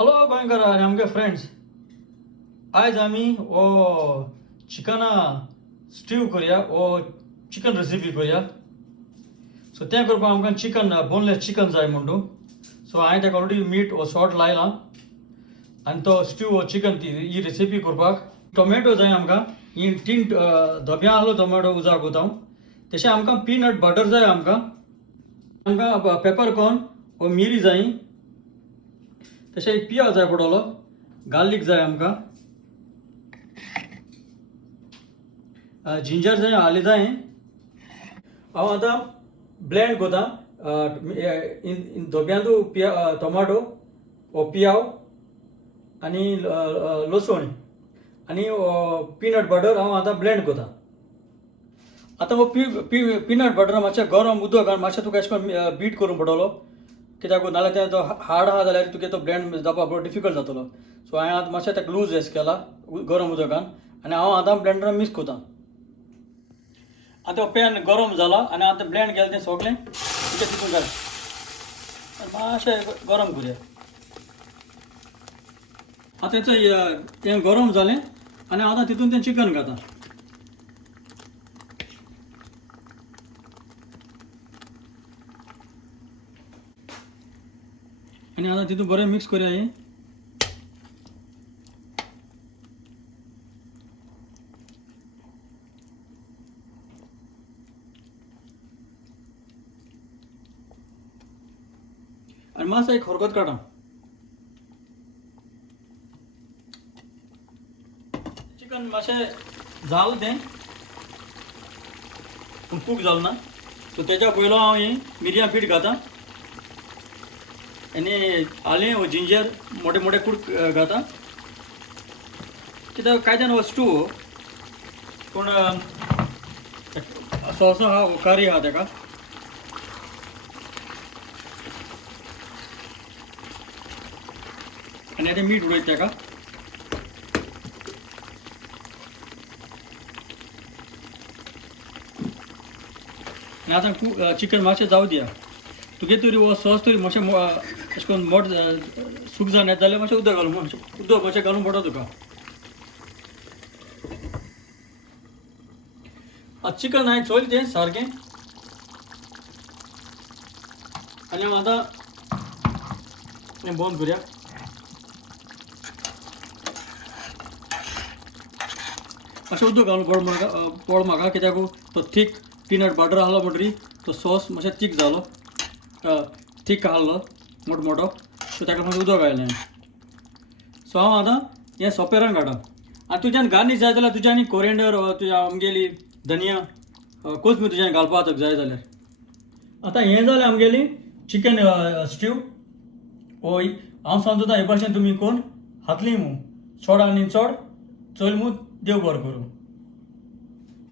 हॅलो गोंयकार आनी आमगे फ्रेंड्स, आयज आमी ओ चिकना स्टीव करया ओ चिकन रेसिपी करया. सो तें करपाक आमकां चिकन बोनलेस चिकन जाय म्हणटू. सो हांवें ताका ऑलरेडी मीठ वो सॉल्ट लायलां आनी तो स्टीव वो चिकन ही रेसिपी करपाक. टोमॅटो जाय आमकां, ही 3 धोब्यां आहलो टोमॅटो उजार कोतां. तशें आमकां पीनट बटर जाय आमकां पेपरकॉर्न वो मिरी जाय. तशें एक पियाज जाय पडटलो, गार्लीक जाय आमकां, जिंजर जाय, आलें जाय. हांव आतां ब्लेंड कोतां धोब्यांतू टोमाटो वो पियाव आनी लसूण आनी पीनट बटर हांव आतां ब्लेंड कोतां. आतां हो पीनट बटर मातशें गरम उदक घालून मातशें तुका अशें करून बीट करूंक पडटलो, कित्याक नाल्यार तें तो हार्ड आहा जाल्यार तुका तो ब्लेंड जावपाक बरो डिफिकल्ट जातलो. सो हांवें आतां मातशें ताका लूज केला गरम उदकान आनी हांव आतां ब्लेंडरान मिक्स कोतां. आतां पॅन गरम जाला आनी आतां ब्लेंड केलें तें सगळें तुका तितून घाल, मातशें गरम करुया. आतां तें गरम जालें आनी आतां तितून तें चिकन घालता. आनी आतां तितून बरें मिक्स करुया. हें आनी मातसो एक खरगोत काडा. चिकन मातशें जालें तें कूक जालें ना. सो तेच्या पयलो हांव ही मिरयां पीठ घालता आनी आलें वो जिंजर मोठे मोठे कूड घालता. कित्याक कायद्यान हो स्टू पूण सॉस आहा वो करी आहा तेका. आनी आतां मीठ उडयता तेका. आनी आतां चिकन मातशें जावं दिया. तुगे तरी हो सॉस तरी मातशें अशें करून मोठ सूक जावन येता जाल्यार मातशें उदक घालून मातशें घालूंक पडटा तुका. आतां चिकन हांवें चोयलें तें सारकें आनी हांव आतां हें बंद करुया. मातशें उदक घालून पड म्हाका, कित्याक तो थीक पीनट बटर आहलो म्हणटरी तो सॉस मातशें थीक जालो, थीक आहलो मोठो. सो ताका मातशें उदक घातलें. सो हांव आतां हें सोपेरान काडा. आनी तुज्यान गार्निश जाय जाल्यार तुज्यानी कोरिएंडर तुज्या आमगेली धनिया कोथमीर तुज्यान घालपाक जाय जाल्यार. आतां हें जालें आमगेली चिकन स्टीव. ओय हांव सांगता हे भाशेन तुमी कोण हातली मू चड आनी चड चल मू देव बरें करूं.